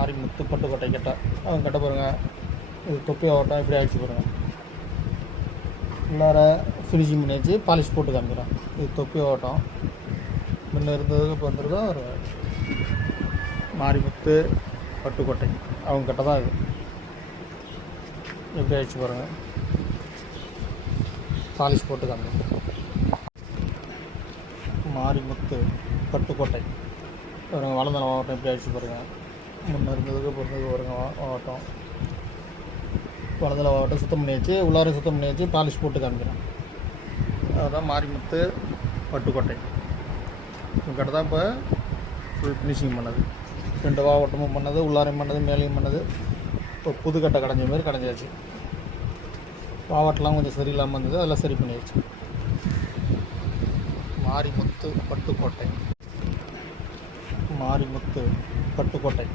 மாரிமுத்து பட்டுக்கோட்டை கட்டை அவங்க கட்ட பாருங்கள். இது தொப்பி ஓட்டம் இப்படி ஆகிடுச்சு பாருங்கள். உள்ளார ஃபினிஷிங் பண்ணி வச்சு பாலிஷ் போட்டு காமிக்கிறேன். இது தொப்பி ஓட்டம் முன்னே இருந்ததுக்கு இப்போ வந்துருக்கோம். ஒரு மாரிமுத்து பட்டுக்கோட்டை அவங்க கட்ட தான் இது எப்படி ஆகிடுச்சு பாருங்கள். பாலிஷ் போட்டு காமிக்கிறேன். மாரிமுத்து பட்டுக்கோட்டை பாருங்கள். வளர்ந்த மாவட்டம் எப்படி ஆகிடுச்சு பாருங்கள். முன்னே இருந்ததுக்கு பிறந்ததுக்கு வருங்க மாவட்டம். வளர்ந்த மாவட்டம் சுத்தம் பண்ணி வச்சு உள்ளார சுத்தம் பண்ணி வச்சு பாலிஷ் போட்டு காமிக்கிறேன். அதுதான் மாரிமுத்து பட்டுக்கோட்டை கிட்ட தான் இப்போ ஃபுல் ஃபினிஷிங் பண்ணது. 2 மாவட்டமும் பண்ணது, உள்ளாரையும் பண்ணது, மேலேயும் பண்ணது. இப்போ புதுக்கட்டை கடைஞ்ச மாதிரி கடைஞ்சாச்சு. மாவட்டம்லாம் கொஞ்சம் சரியில்லாமல் இருந்தது, அதெல்லாம் சரி பண்ணியாச்சு. மாரிமுத்து பட்டுக்கோட்டை, மாரிமுத்து பட்டுக்கோட்டை.